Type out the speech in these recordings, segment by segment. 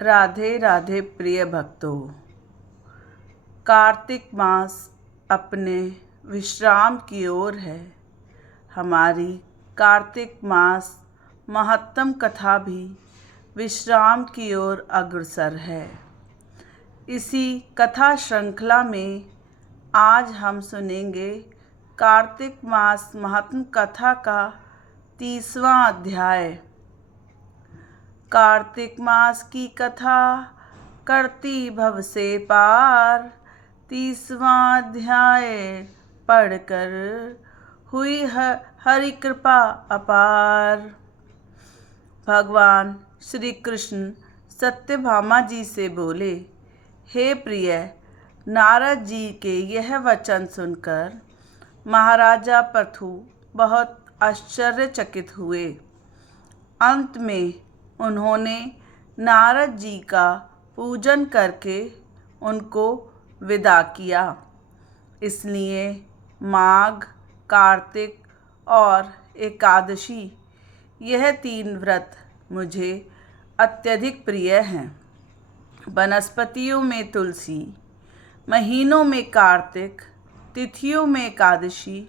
राधे राधे प्रिय भक्तों। कार्तिक मास अपने विश्राम की ओर है। हमारी कार्तिक मास महत्तम कथा भी विश्राम की ओर अग्रसर है। इसी कथा श्रृंखला में आज हम सुनेंगे कार्तिक मास महात्म कथा का 30वां अध्याय। कार्तिक मास की कथा करती भव से पार, 30वां अध्याय पढ़कर हुई हरि कृपा अपार। भगवान श्री कृष्ण सत्यभामा जी से बोले, हे प्रिय, नारद जी के यह वचन सुनकर महाराजा पृथु बहुत आश्चर्यचकित हुए। अंत में उन्होंने नारद जी का पूजन करके उनको विदा किया। इसलिए माघ, कार्तिक और एकादशी यह 3 व्रत मुझे अत्यधिक प्रिय हैं। वनस्पतियों में तुलसी, महीनों में कार्तिक, तिथियों में एकादशी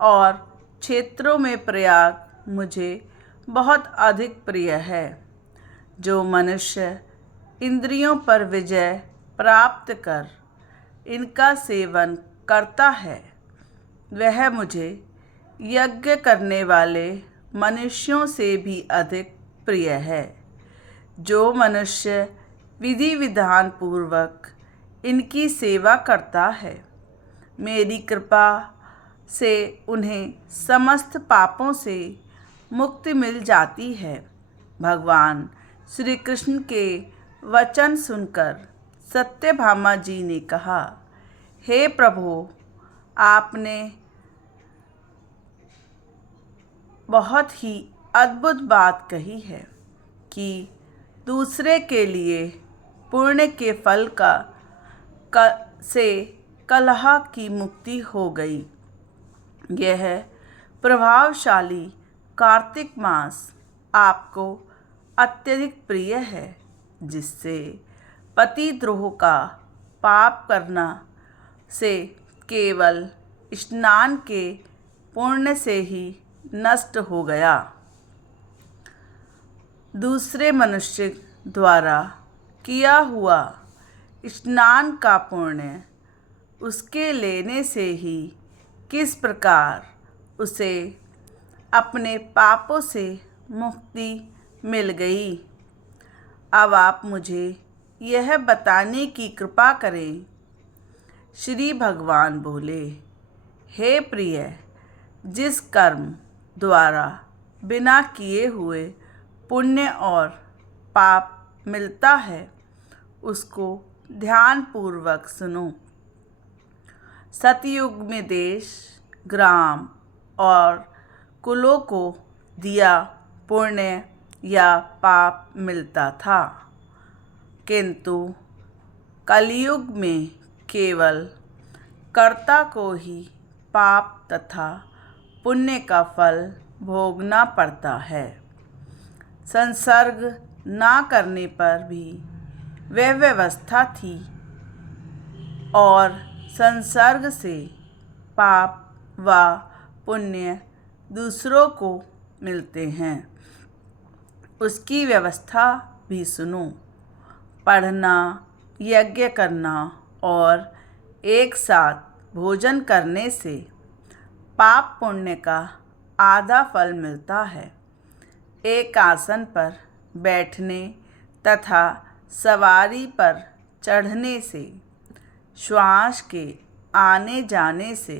और क्षेत्रों में प्रयाग मुझे बहुत अधिक प्रिय है। जो मनुष्य इंद्रियों पर विजय प्राप्त कर इनका सेवन करता है, वह मुझे यज्ञ करने वाले मनुष्यों से भी अधिक प्रिय है। जो मनुष्य विधि विधान पूर्वक इनकी सेवा करता है, मेरी कृपा से उन्हें समस्त पापों से मुक्ति मिल जाती है। भगवान श्री कृष्ण के वचन सुनकर सत्यभामा जी ने कहा, हे प्रभु, आपने बहुत ही अद्भुत बात कही है कि दूसरे के लिए पुण्य के फल से कलह की मुक्ति हो गई। यह प्रभावशाली कार्तिक मास आपको अत्यधिक प्रिय है, जिससे पतिद्रोह का पाप करना से केवल स्नान के पुण्य से ही नष्ट हो गया। दूसरे मनुष्य द्वारा किया हुआ स्नान का पुण्य उसके लेने से ही किस प्रकार उसे अपने पापों से मुक्ति मिल गई। अब आप मुझे यह बताने की कृपा करें। श्री भगवान बोले, हे प्रिय, जिस कर्म द्वारा बिना किए हुए पुण्य और पाप मिलता है, उसको ध्यानपूर्वक सुनो। सतयुग में देश, ग्राम और कुलों को दिया पुण्य या पाप मिलता था, किंतु कलयुग में केवल कर्ता को ही पाप तथा पुण्य का फल भोगना पड़ता है। संसर्ग ना करने पर भी वह व्यवस्था थी और संसर्ग से पाप व पुण्य दूसरों को मिलते हैं, उसकी व्यवस्था भी सुनो। पढ़ना, यज्ञ करना और एक साथ भोजन करने से पाप पुण्य का आधा फल मिलता है। एक आसन पर बैठने तथा सवारी पर चढ़ने से, श्वास के आने जाने से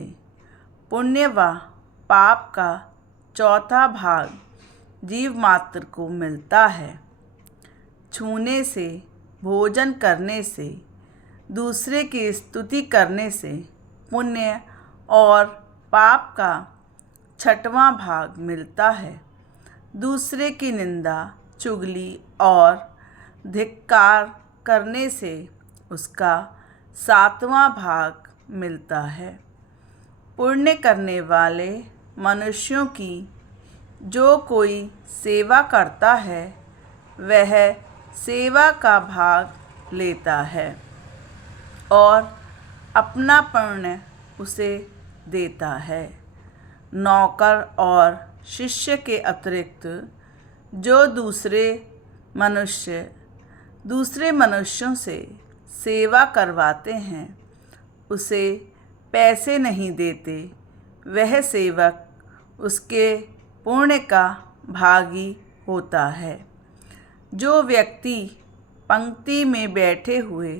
पुण्य व पाप का चौथा भाग जीव मात्र को मिलता है। छूने से, भोजन करने से, दूसरे की स्तुति करने से पुण्य और पाप का 6वां भाग मिलता है। दूसरे की निंदा, चुगली और धिक्कार करने से उसका 7वां भाग मिलता है। पुण्य करने वाले मनुष्यों की जो कोई सेवा करता है, वह सेवा का भाग लेता है और अपना पुण्य उसे देता है। नौकर और शिष्य के अतिरिक्त जो दूसरे मनुष्यों से सेवा करवाते हैं उसे पैसे नहीं देते, वह सेवक उसके पुण्य का भागी होता है। जो व्यक्ति पंक्ति में बैठे हुए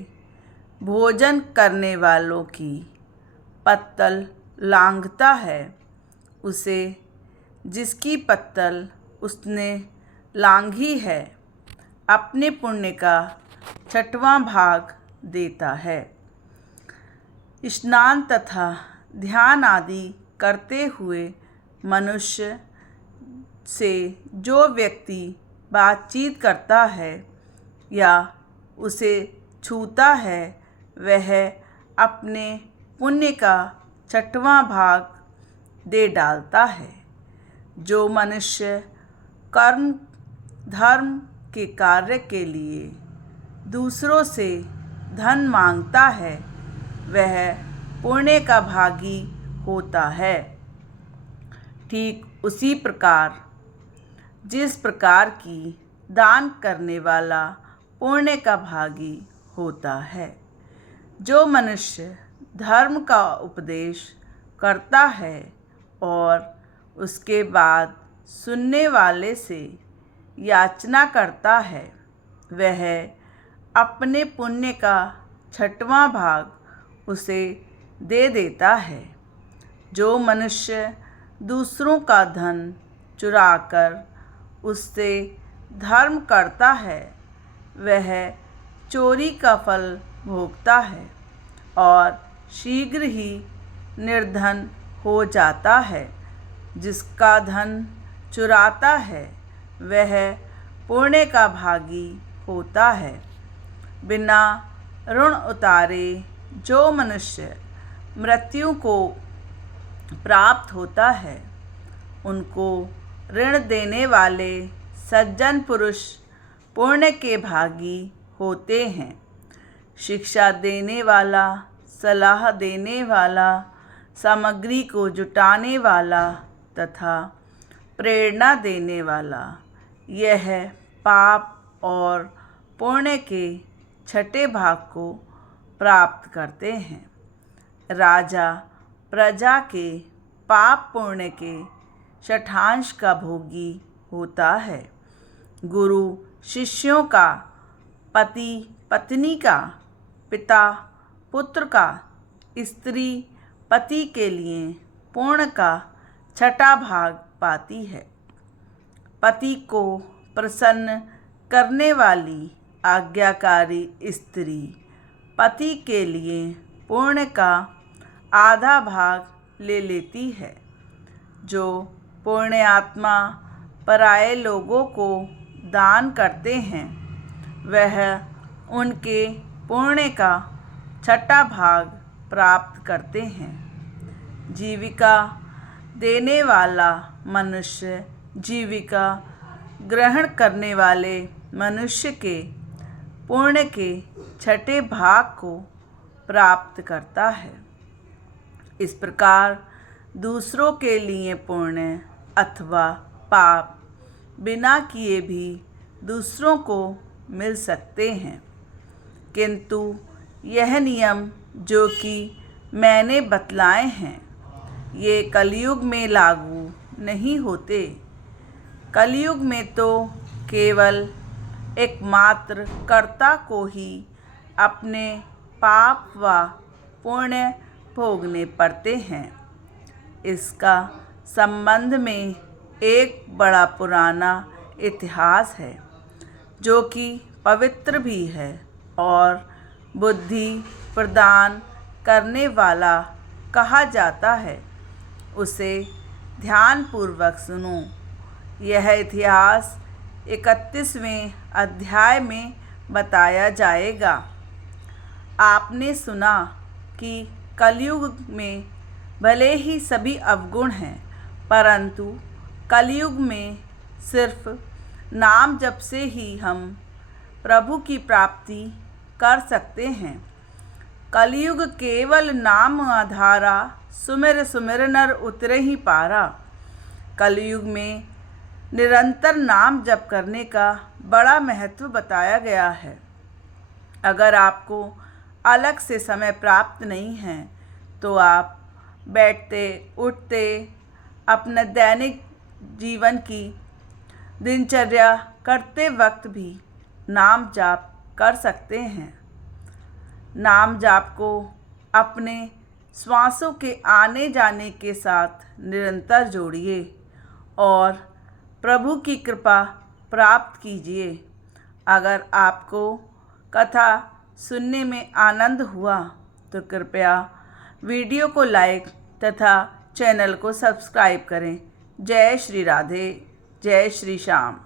भोजन करने वालों की पत्तल लांघता है, उसे जिसकी पत्तल उसने लांघी है अपने पुण्य का 6वां भाग देता है। स्नान तथा ध्यान आदि करते हुए मनुष्य से जो व्यक्ति बातचीत करता है या उसे छूता है, वह अपने पुण्य का 6वां भाग दे डालता है। जो मनुष्य कर्म धर्म के कार्य के लिए दूसरों से धन मांगता है, वह पुण्य का भागी होता है। ठीक उसी प्रकार जिस प्रकार की दान करने वाला पुण्य का भागी होता है। जो मनुष्य धर्म का उपदेश करता है और उसके बाद सुनने वाले से याचना करता है, वह अपने पुण्य का 6वां भाग उसे दे देता है। जो मनुष्य दूसरों का धन चुराकर उससे धर्म करता है, वह चोरी का फल भोगता है और शीघ्र ही निर्धन हो जाता है। जिसका धन चुराता है वह पुण्य का भागी होता है। बिना ऋण उतारे जो मनुष्य मृत्यु को प्राप्त होता है, उनको ऋण देने वाले सज्जन पुरुष पुण्य के भागी होते हैं। शिक्षा देने वाला, सलाह देने वाला, सामग्री को जुटाने वाला तथा प्रेरणा देने वाला, यह पाप और पुण्य के 6ठे भाग को प्राप्त करते हैं। राजा प्रजा के पाप पुण्य के 6ठांश का भोगी होता है। गुरु शिष्यों का, पति पत्नी का, पिता पुत्र का, स्त्री पति के लिए पुण्य का 6ठा भाग पाती है। पति को प्रसन्न करने वाली आज्ञाकारी स्त्री पति के लिए पुण्य का आधा भाग ले लेती है। जो पुण्य आत्मा पराये लोगों को दान करते हैं, वह उनके पुण्य का 6ठा भाग प्राप्त करते हैं। जीविका देने वाला मनुष्य जीविका ग्रहण करने वाले मनुष्य के पुण्य के 6ठे भाग को प्राप्त करता है। इस प्रकार दूसरों के लिए पुण्य अथवा पाप बिना किए भी दूसरों को मिल सकते हैं, किंतु यह नियम जो कि मैंने बतलाए हैं, ये कलयुग में लागू नहीं होते। कलयुग में तो केवल एकमात्र कर्ता को ही अपने पाप व पुण्य भोगने पड़ते हैं। इसका संबंध में एक बड़ा पुराना इतिहास है, जो कि पवित्र भी है और बुद्धि प्रदान करने वाला कहा जाता है। उसे ध्यानपूर्वक सुनो। यह इतिहास 31वें अध्याय में बताया जाएगा। आपने सुना कि कलयुग में भले ही सभी अवगुण हैं, परंतु कलयुग में सिर्फ नाम जप से ही हम प्रभु की प्राप्ति कर सकते हैं। कलयुग केवल नाम आधारा, सुमिर सुमिर नर उतरे ही पारा। कलयुग में निरंतर नाम जप करने का बड़ा महत्व बताया गया है। अगर आपको अलग से समय प्राप्त नहीं है तो आप बैठते उठते अपने दैनिक जीवन की दिनचर्या करते वक्त भी नाम जाप कर सकते हैं। नाम जाप को अपने श्वासों के आने जाने के साथ निरंतर जोड़िए और प्रभु की कृपा प्राप्त कीजिए। अगर आपको कथा सुनने में आनंद हुआ तो कृपया वीडियो को लाइक तथा चैनल को सब्सक्राइब करें। जय श्री राधे, जय श्री श्याम।